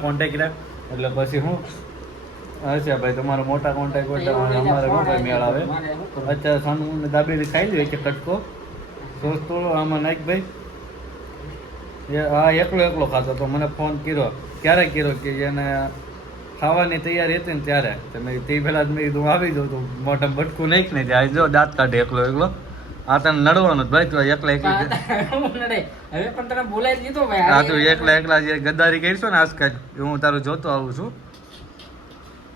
Contact કર્યા એટલે પછી હું અચ્છા ભાઈ તમારો મોટા કોન્ટેક્ટ હોય અમારે શું ભાઈ મેળ આવે અત્યારે સાનું દાબેલી ખાઈ લે એક કટકો સોસ તોડો આમાં નાખ ભાઈ હા એકલો ખાતો તો મને ફોન કર્યો ક્યારે કર્યો કે એને ખાવાની તૈયારી હતી ને ત્યારે તમે તે પહેલા જ મેં કીધું આવી જાઉં તો મોટા બટકું નાખ ને ત્યાં જો દાંત કાઢે એકલો આ તને નડવાનું જ ભાઈ તું એકલા એકલા જે ગદ્દારી કરીશું ને આજકાલ હું તારું જોતો આવું છું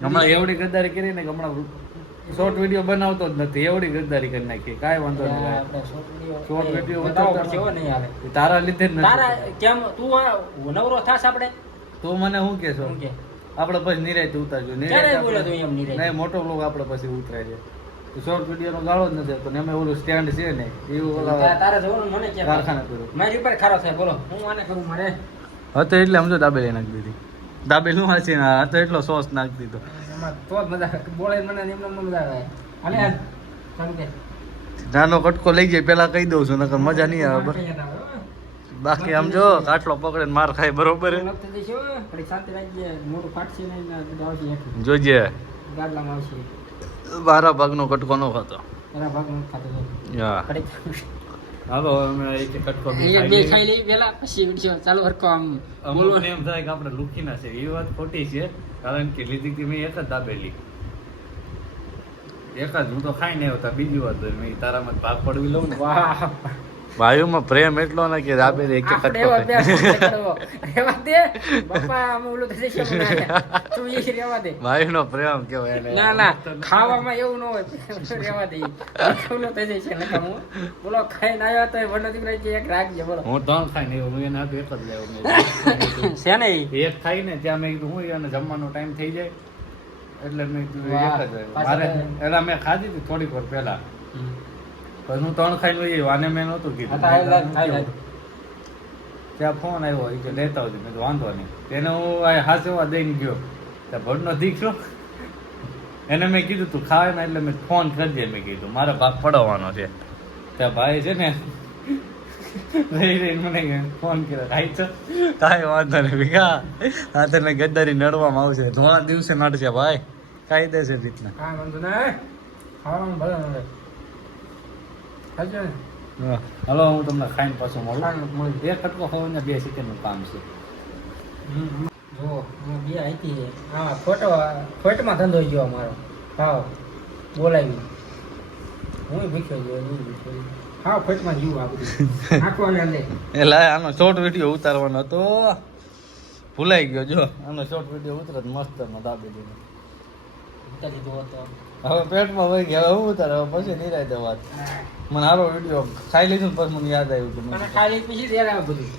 હમણાં એવડી ગદ્દારી કરી ને હમણાં શોર્ટ વિડીયો બનાવતો જ નથી એવડી ગદ્દારી કરી નાખી કાંઈ વાંધો નહીં શોર્ટ વિડીયો તારા લીધે જ નથી કેમ તું નવરો થાસ આપણે તું મને શું કહેશો આપણે પછી નિરાયત ઉતારજો નહીં મોટો બ્લોગ આપણે પછી ઉતરાય છે શોર્ટ વિડીયો નો ગાળો જ નથી તો એમાં ઓલું સ્ટેન્ડ છે ને એવું તારા જવાનું મને કે કારખાના કર્યું મારી ઉપર ખારો થાય બોલો હું આને કરું મારે હતો એટલે સમજો દાબેલી નાખી દીધી દાબેલું વાંચી હતો એટલો સોસ નાખી દીધો તો જ મજા બોલે મને એમને મજા આવે હાલે ચાલુ કે નાનો કટકો લઈ જાય પેલા કહી દઉં છું નકર મજા નહીં આવે બાકી આમ જો કાટલો પકડે માર ખાય બરોબર જોજે મારા ભાગનો કટકો નો ખાતો હાલો અમે એક કટકો ખાઈ લઈ પેલા પછી વિડિયો ચાલુ હરકો આમ બોલવાનું એમ થાય કે આપણે લુખી ના છે એ વાત ખોટી છે કારણ કે લીધી કે મેં એક જ દાબેલી એક જ હું તો ખાઈ નહીં આવતા બીજી વાત મેં તારામાં ભાગ પડવી લઉં ને વાહ ભાઈઓમાં પ્રેમ એટલો ને કે દાબેલી એક કટકો ભાઈનો પ્રેમ કેવાય ના ખાવામાં એવું ન હોય રેવા દે થઈ જશે ને બોલો ખાઈને આવ્યો તો વડો દીકરો એક રાખજે બોલો હું ત્રણ ખાઈને હું એને એક જ લેવો છે ને એક ખાઈને ત્યાં મેં કીધું હું એને જમવાનો ટાઈમ થઈ જાય એટલે મેં કીધું એક જ મારે એલા મેં ખાધી હતી થોડીક વાર પહેલા પછી હું ત્રણ ખાઈને વહી આને મેં નહોતું કીધું ત્યાં ફોન આવ્યો એ કે લેતા આવજો મેં તો વાંધો નહીં તેને હું હાથેવા દઈને ગયો ત્યાં ભડનો દીકરો એને મેં કીધું તું ખાવે ને એટલે મેં ફોન કરજે મેં કીધું મારો ભાગ પડાવવાનો છે ત્યાં ભાઈ છે ને મને ફોન કર્યો ખાઈ છો કાંઈ વાંધો નહીં ભીખા હા તને ગદ્દારી નડવામાં આવશે થોડા દિવસે નડશે ભાઈ કાયદેસર રીતના કાંઈ વાંધો નહીં ખાવાનું ભલે હલો હું તમને ખાઈને પાછું મળું એક કટકો ખાવાને 2 સેકન્ડનું કામ છે જો બે આઈતી હા ખોટમાં ધંધો ગયો અમારો ભાવ બોલાવી હું ભૂખ્યો ગયો હા ખોટમાં જીવ આ બધું નાખવાને લે એટલે આનો શોર્ટ વિડીયો ઉતારવાનો હતો ભૂલાઈ ગયો જો આનો શોર્ટ વિડીયો ઉતરત મસ્ત દાબેલી ઉતારી દીધો હતો હવે પેટમાં વહી ગયા હવે ઉતારે હવે પછી નિરાય દે વાત મને સારો વિડીયો ખાઈ લીધું ને પછી મને યાદ આવ્યું કે મને ખાઈ લઈ પછી યાદ આવે બધું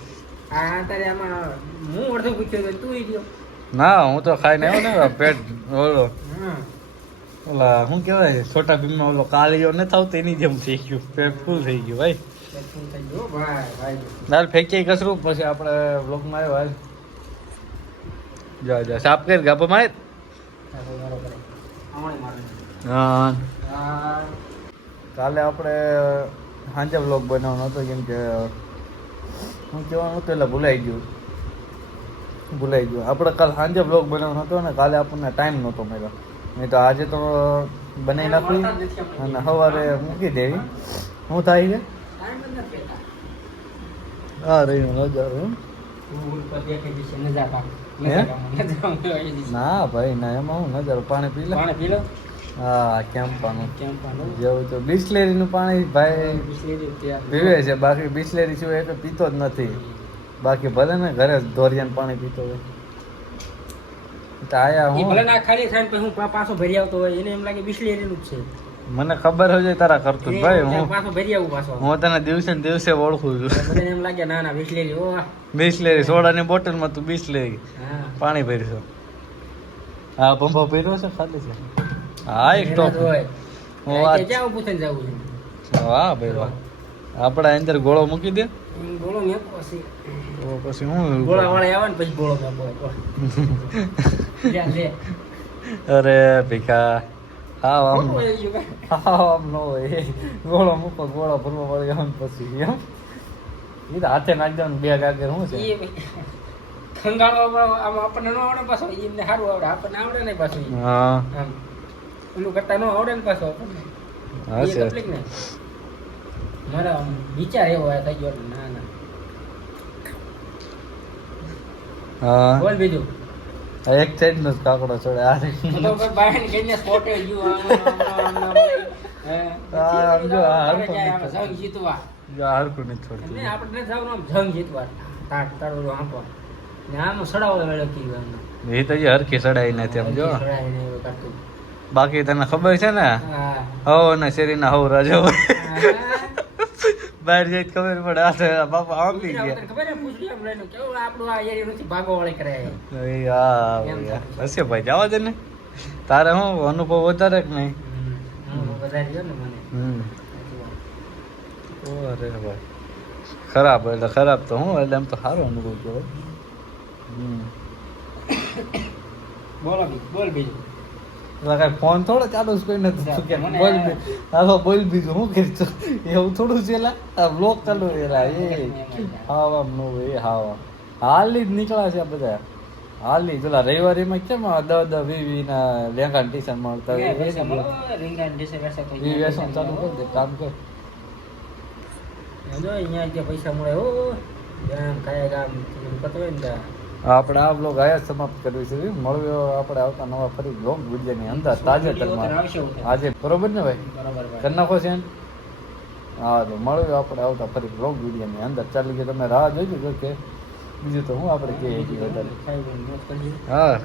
આ તારે આમાં હું અડધો પૂછ્યો તો તું ગયો ના હું તો ખાઈને આવ્યો ને પેટ ઓલો ઓલા શું કહેવાય છોટા ભીમમાં ઓલો કાળીઓ ન થાવતો એની જેમ થઈ ગયું પેટ ફૂલ થઈ ગયું ભાઈ દાલ ફેંકી કસરું પછી આપણે બ્લોગમાં આવ્યો જા સાફ કરી ગાપો મારે હા કાલે આપણે સાંજે બ્લોગ બનાવવાનો હતો કેમ કે હું કહેવાનું હતું એટલે ભૂલાઈ ગયું આપણે કાલે સાંજે બ્લોગ બનાવવાનો હતો ને કાલે આપણને ટાઈમ નહોતો મળ્યો નહીં તો આજે તો બનાવી નાખવી અને સવારે મૂકી દેવી શું થાય છે હા રહ્યું નજારો ના ભાઈ ના એમાં હું નજારો પાણી પી લે હા કેમ્પાનું જેવું તો બિસ્લેરીનું પાણી ભાઈ પીવે છે બાકી બિસ્લેરી સિવાય તો પીતો જ નથી બાકી ભલે ને ઘરે ધોરિયાનું પાણી પીતો હોય આયા હું ભલે ના ખાલી ખાઈને પછી હું પાછો ભરી આવતો હોય એને એમ લાગે બિસ્લેરીનું જ છે મને ખબર હોય તારા કરતું ભાઈ હું પાછો ભરી આવું પાછો હું તને દિવસે ને દિવસે ઓળખું છું મને એમ લાગે ના ના બિસ્લેરી ઓ બિસ્લેરી સોડાની બોટલમાં તું બિસ્લેરી પાણી ભરીશો હા પંપો ભર્યો છે ખાલી છે હા એક ટોપ ક્યાં પૂછે જવું છે વાહ ભાઈ વાહ આપડા અંદર ગોળો મૂકી દે ગોળો મેકો પછી હું ગોળા વાળા આવે ને પછી ગોળો મેકો લે અરે ભીખા હા આમ નો હોય ગોળો મૂકો ગોળો ભરવા વળી આવે પછી એમ એ તો હાથે નાખી દેવાનું બે આગળ શું છે ખંગાળવા આમ આપણને ન આવડે પાછો એમને સારું આવડે આપણને આવડે નહીં પાછું ઈ. હા આમ પેલું કરતા ન આવડે ને પાછો આપણને હા એ છે તકલીફ ને મારા આમ વિચાર એવો થઈ ગયો એટલે ના ના હા બોલ બીજું આ એક સાઈડ નો જ કાકડો છોડે આ તો કોઈ બહાર કઈને સ્પોટે ગયું આમ જો, આ હારું તો જંગ જીતવા હરકું નથી છોડતું એટલે આપણે નથી જવાનું આમ જંગ જીતવા તાળું આંપવા ને આમ સડાવો વેળો કીધું એમને એ તો જે હરખી સડાઈ નથી આમ જો સડાઈને એવું કરતું બાકી તને ખબર છે ને હા હવ ને શેરીના હવ રાજો હા. બહાર જઈ ખબર પડે આ તો બાપા આપી પૂછડ્યા ગયા વગર ખબર હે પૂછડ્યા આમ લઈને કેવું આપણું આ એરિયો નથી ભાગો વાળી કરે એ હા હશે ભાઈ જવા દે ને તારે શું અનુભવ વધારે કે નહીં બધા રહ્યો ને મને અરે ભાઈ ખરાબ એટલે ખરાબ તો હું એટલે એમ તો સારો અનુભવ કહેવાય બોલો બીજું બોલ બીજું કાંઈ ફોન થોડો ચાલુ જ કોઈ નથી શું કે મને- બોલ હાલો બોલ બીજું શું કરીશું એવું થોડું છે એલા આ બ્લોક ચાલુ એલા એ હાવ આમ નો એ હાવ હાલી જ નીકળ્યા છે આ બધા હાલી પેલા રવિવારીમાં કેમ 10-20 ના લેંગા ટી શર્ટ મળતા હોય એ વેસમ ચાલુ કરી દે કામ કર અહીંયા જે પૈસા મળે હો ગામ કાયા ગામ કરતો હોય ને ત્યાં. આપણે આ બ્લોગ આયા સમાપ્ત કરવી છે મળ્યો આપણે આવતા નવા ફરી બ્લોગ વિડીયોની અંદર તાજેતરમાં આવશે એવું થાય. આજે બરોબર ને ભાઈ બરાબર ભાઈ. કરી નાખો છે ને? હા તો મળ્યો આપણે આવતા ફરી બ્લોગ વિડીયોની અંદર ચાલી કે તમે રાહ જોઈજો જો કે બીજું તો હું આપણે કહીએ છીએ વધારે ખાઈ પીને મોજ કરજો. હા